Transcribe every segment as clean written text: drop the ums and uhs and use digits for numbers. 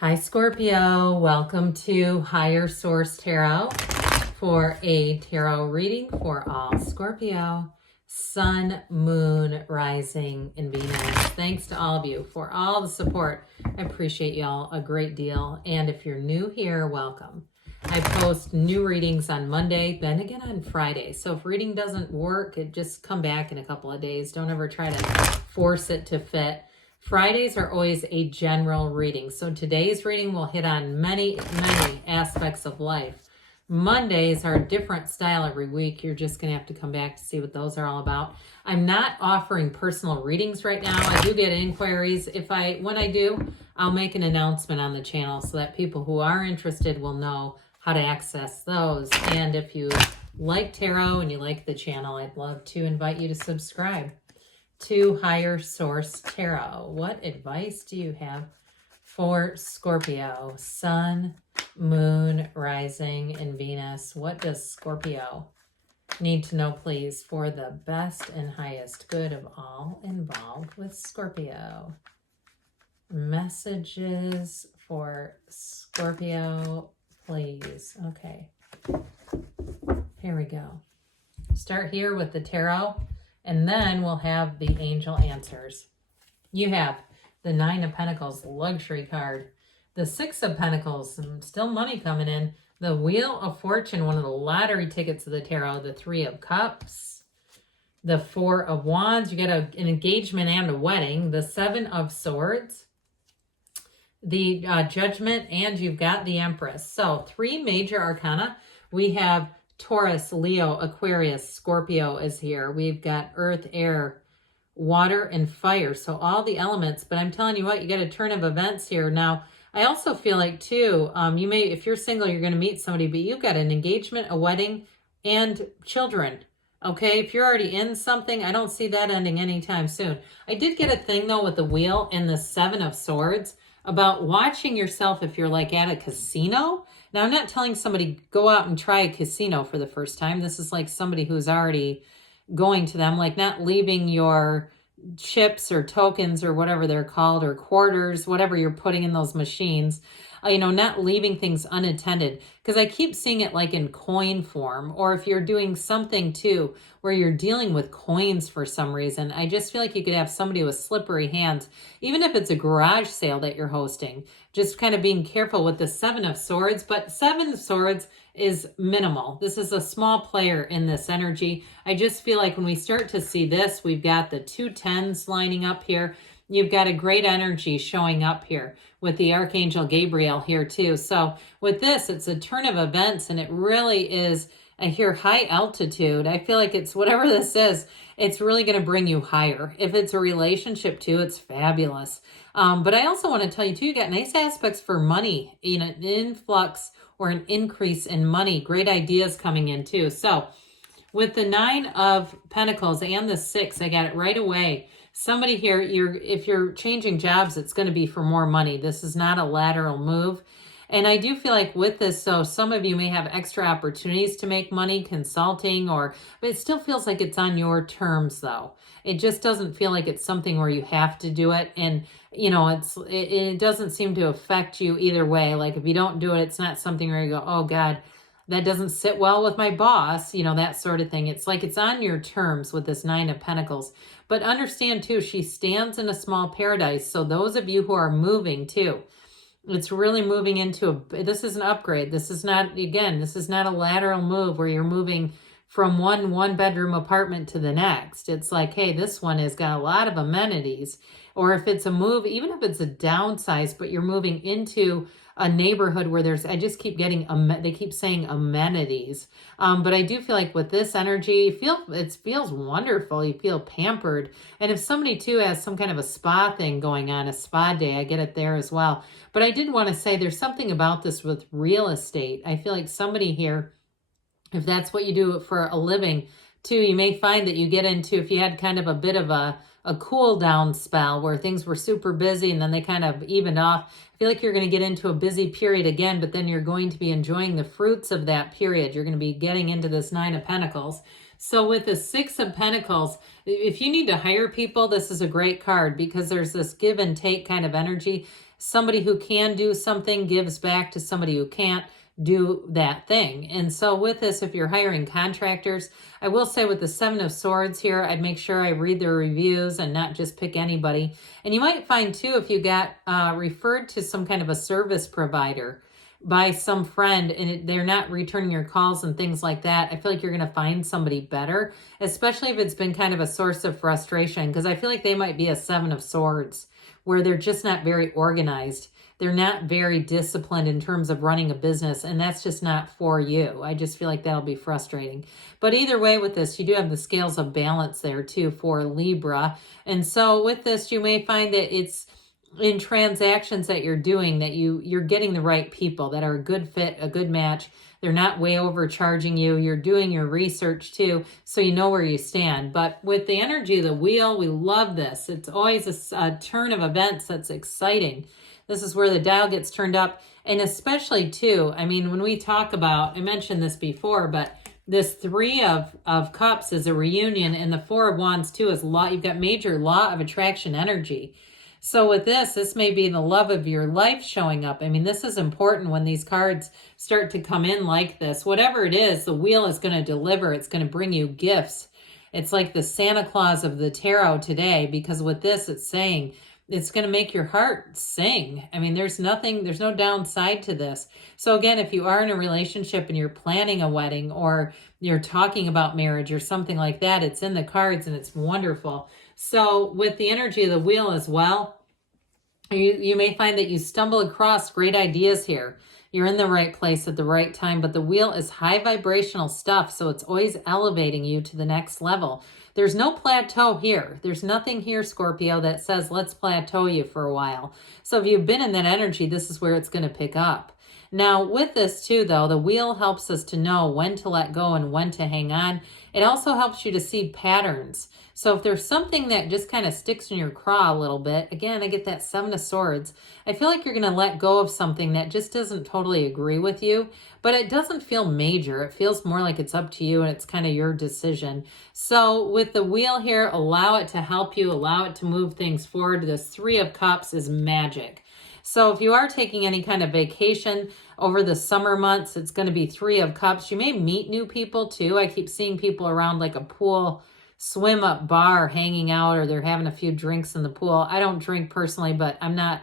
Hi, Scorpio. Welcome to Higher Source Tarot for a tarot reading for all Scorpio, Sun, Moon, Rising, and Venus. Thanks to all of you for all the support. I appreciate y'all a great deal. And if you're new here, welcome. I post new readings on Monday, then again on Friday. So if reading doesn't work, just come back in a couple of days. Don't ever try to force it to fit. Fridays are always a general reading. So today's reading will hit on many aspects of life. Mondays are a different style every week. You're just going to have to come back to see what those are all about. I'm not offering personal readings right now. I do get inquiries. When I do, I'll make an announcement on the channel so that people who are interested will know how to access those. And if you like tarot and you like the channel, I'd love to invite you to subscribe to Higher Source Tarot. What advice do you have for Scorpio, Sun, Moon, Rising, and Venus? What does Scorpio need to know, please, for the best and highest good of all involved with Scorpio? Messages for Scorpio, please. Okay. Here we go. Start here with the tarot. And then we'll have the angel answers. You have the Nine of Pentacles, luxury card. The Six of Pentacles, still money coming in. The Wheel of Fortune, one of the lottery tickets of the tarot. The Three of Cups. The Four of Wands, you get an engagement and a wedding. The Seven of Swords. The Judgment, and you've got the Empress. So 3 major arcana. We have Taurus, Leo, Aquarius, Scorpio is here. We've got earth, air, water, and fire. So all the elements. But I'm telling you what, you got a turn of events here. Now, I also feel like, too, you may, if you're single, you're going to meet somebody, but you've got an engagement, a wedding, and children. Okay, if you're already in something, I don't see that ending anytime soon. I did get a thing, though, with the wheel and the Seven of Swords about watching yourself if you're like at a casino. Now, I'm not telling somebody go out and try a casino for the first time. This is like somebody who's already going to them, like not leaving your chips or tokens or whatever they're called, or quarters, whatever you're putting in those machines, not leaving things unattended. Because I keep seeing it like in coin form, or if you're doing something too where you're dealing with coins for some reason, I just feel like you could have somebody with slippery hands, even if it's a garage sale that you're hosting, just kind of being careful with the Seven of Swords. But Seven of Swords is minimal. This is a small player in this energy. I just feel like when we start to see this, we've got the 2 10s lining up here. You've got a great energy showing up here with the Archangel Gabriel here too. So with this, it's a turn of events, and it really is, I hear high altitude. I feel like it's whatever this is, it's really going to bring you higher. If it's a relationship too, it's fabulous. But I also want to tell you too, you got nice aspects for money, an influx or an increase in money. Great ideas coming in too. So with the Nine of Pentacles and the 6, I got it right away. Somebody here, if you're changing jobs, it's going to be for more money. This is not a lateral move. And I do feel like with this, so some of you may have extra opportunities to make money, consulting, but it still feels like it's on your terms though. It just doesn't feel like it's something where you have to do it. And it doesn't seem to affect you either way. Like if you don't do it, it's not something where you go, oh God, that doesn't sit well with my boss, that sort of thing. It's like it's on your terms with this Nine of Pentacles. But understand too, she stands in a small paradise. So those of you who are moving too, it's really moving into this is an upgrade. This is not a lateral move where you're moving from one bedroom apartment to the next. It's like, hey, this one has got a lot of amenities. Or if it's a move, even if it's a downsize, but you're moving into a neighborhood where I just keep getting, they keep saying amenities. But I do feel like with this energy, it feels wonderful. You feel pampered. And if somebody too has some kind of a spa thing going on, a spa day, I get it there as well. But I did want to say there's something about this with real estate. I feel like somebody here, if that's what you do for a living too, you may find that you get into, if you had kind of a bit of a cool down spell where things were super busy and then they kind of evened off. I feel like you're going to get into a busy period again, but then you're going to be enjoying the fruits of that period. You're going to be getting into this Nine of Pentacles. So with the Six of Pentacles, if you need to hire people, this is a great card because there's this give and take kind of energy. somebody who can do something gives back to somebody who can't do that thing. And so with this, if you're hiring contractors, I will say with the Seven of Swords here, I'd make sure I read their reviews and not just pick anybody. And you might find too, if you got referred to some kind of a service provider by some friend and they're not returning your calls and things like that, I feel like you're going to find somebody better, especially if it's been kind of a source of frustration, because I feel like they might be a Seven of Swords where they're just not very organized. They're not very disciplined in terms of running a business, and that's just not for you. I just feel like that'll be frustrating. But either way with this, you do have the scales of balance there too for Libra. And so with this, you may find that it's in transactions that you're doing that you're getting the right people that are a good fit, a good match. They're not way overcharging you. You're doing your research too, so you know where you stand. But with the energy of the wheel, we love this. It's always a turn of events that's exciting. This is where the dial gets turned up. And especially too, I mean, when we talk about, I mentioned this before, but this Three of Cups is a reunion, and the Four of Wands too is law. You've got major law of attraction energy. So with this may be the love of your life showing up. I mean, this is important when these cards start to come in like this. Whatever it is, the wheel is going to deliver. It's going to bring you gifts. It's like the Santa Claus of the tarot today, because with this, it's saying it's going to make your heart sing. I mean, there's no downside to this. So again, if you are in a relationship and you're planning a wedding or you're talking about marriage or something like that, it's in the cards and it's wonderful. So with the energy of the wheel as well, you may find that you stumble across great ideas here. You're in the right place at the right time, but the wheel is high vibrational stuff, so it's always elevating you to the next level. There's no plateau here. There's nothing here, Scorpio, that says, let's plateau you for a while. So if you've been in that energy, this is where it's going to pick up. Now, with this too, though, the wheel helps us to know when to let go and when to hang on. It also helps you to see patterns. So if there's something that just kind of sticks in your craw a little bit, again, I get that Seven of Swords. I feel like you're going to let go of something that just doesn't totally agree with you, but it doesn't feel major. It feels more like it's up to you and it's kind of your decision. So with the wheel here, allow it to help you, allow it to move things forward. This Three of Cups is magic. So if you are taking any kind of vacation over the summer months, it's going to be Three of Cups. You may meet new people too. I keep seeing people around like a pool swim up bar hanging out, or they're having a few drinks in the pool. I don't drink personally, but I'm not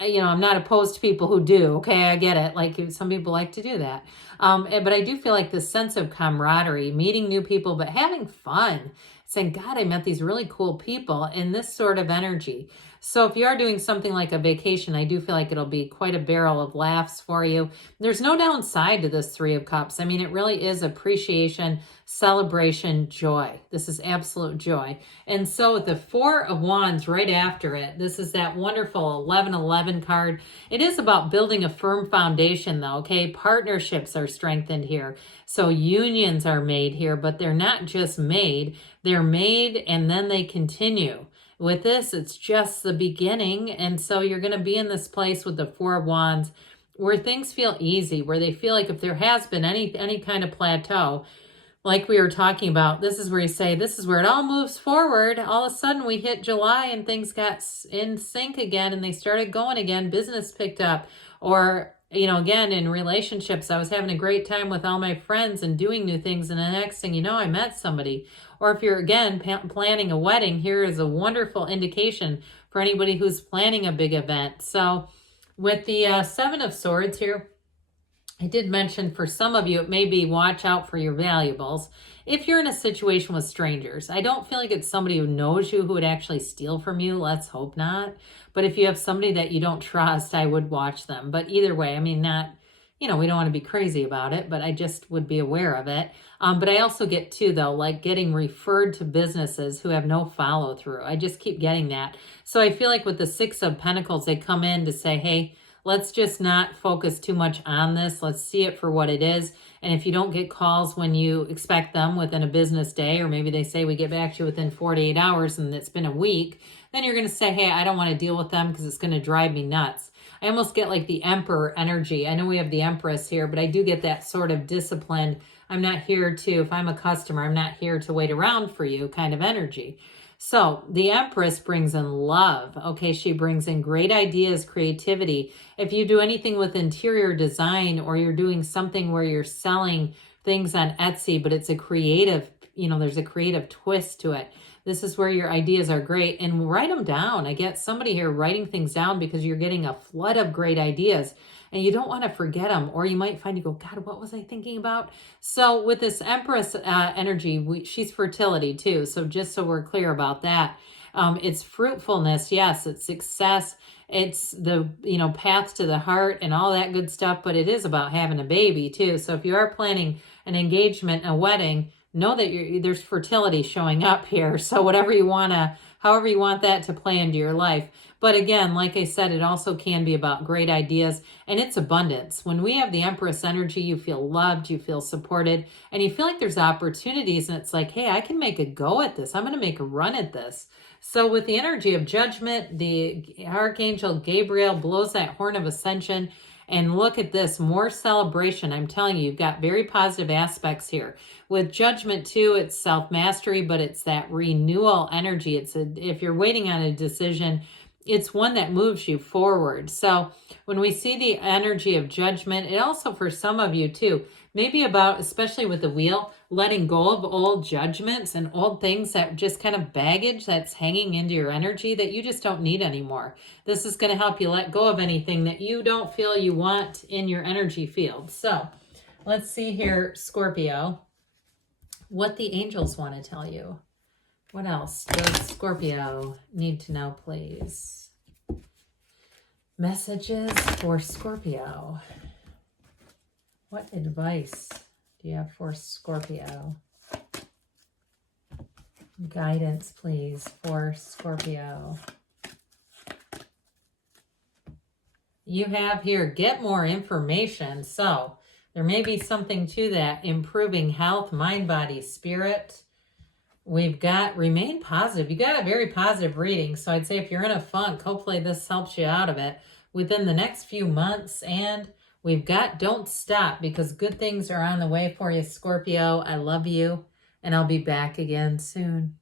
opposed to people who do. Okay, I get it. Like some people like to do that. But I do feel like this sense of camaraderie, meeting new people, but having fun, saying, God, I met these really cool people in this sort of energy. So if you are doing something like a vacation, I do feel like it'll be quite a barrel of laughs for you. There's no downside to this Three of Cups. I mean, it really is appreciation, celebration, joy. This is absolute joy. And so with the Four of Wands right after it, this is that wonderful 1111 card. It is about building a firm foundation though, okay? Partnerships are strengthened here. So unions are made here, but they're not just made. They're made and then they continue. With this, it's just the beginning. And so you're going to be in this place with the Four of Wands where things feel easy, where they feel like if there has been any kind of plateau, like we were talking about, this is where you say, this is where it all moves forward. All of a sudden we hit July and things got in sync again and they started going again. Business picked up. Or, again, in relationships, I was having a great time with all my friends and doing new things. And the next thing you know, I met somebody. Or if you're, again, planning a wedding, here is a wonderful indication for anybody who's planning a big event. So with the Seven of Swords here, I did mention for some of you, it may be watch out for your valuables. If you're in a situation with strangers, I don't feel like it's somebody who knows you who would actually steal from you. Let's hope not. But if you have somebody that you don't trust, I would watch them. But either way, I mean, we don't want to be crazy about it, but I just would be aware of it. But I also get too, though, like getting referred to businesses who have no follow through. I just keep getting that. So I feel like with the Six of Pentacles, they come in to say, hey, let's just not focus too much on this. Let's see it for what it is. And if you don't get calls when you expect them within a business day, or maybe they say we get back to you within 48 hours and it's been a week, then you're going to say, hey, I don't want to deal with them because it's going to drive me nuts. I almost get like the Emperor energy. I know we have the Empress here, but I do get that sort of disciplined. I'm not here to, if I'm a customer, I'm not here to wait around for you kind of energy. So the Empress brings in love. Okay, she brings in great ideas, creativity. If you do anything with interior design, or you're doing something where you're selling things on Etsy, but it's a creative, there's a creative twist to it. This is where your ideas are great, and write them down. I get somebody here writing things down because you're getting a flood of great ideas and you don't want to forget them, or you might find you go, God, what was I thinking about? So with this Empress energy, she's fertility too. So just so we're clear about that, it's fruitfulness. Yes, it's success. It's the, path to the heart and all that good stuff, but it is about having a baby too. So if you are planning an engagement, a wedding, know that there's fertility showing up here. So however you want that to play into your life. But again, like I said, it also can be about great ideas, and it's abundance. When we have the Empress energy, you feel loved, you feel supported, and you feel like there's opportunities, and it's like, hey, I can make a go at this. I'm going to make a run at this. So with the energy of judgment, the Archangel Gabriel blows that horn of ascension. And look at this, more celebration. I'm telling you, you've got very positive aspects here. With judgment too, it's self-mastery, but it's that renewal energy. If you're waiting on a decision, it's one that moves you forward. So when we see the energy of judgment, it also, for some of you too, maybe about, especially with the wheel, letting go of old judgments and old things that just kind of baggage that's hanging into your energy that you just don't need anymore. This is going to help you let go of anything that you don't feel you want in your energy field. So let's see here, Scorpio, what the angels want to tell you. What else does Scorpio need to know, please? Messages for Scorpio. What advice do you have for Scorpio? Guidance, please, for Scorpio. You have here, get more information. So there may be something to that. Improving health, mind, body, spirit. We've got remain positive. You got a very positive reading. So I'd say if you're in a funk, hopefully this helps you out of it within the next few months. And we've got don't stop, because good things are on the way for you, Scorpio. I love you, and I'll be back again soon.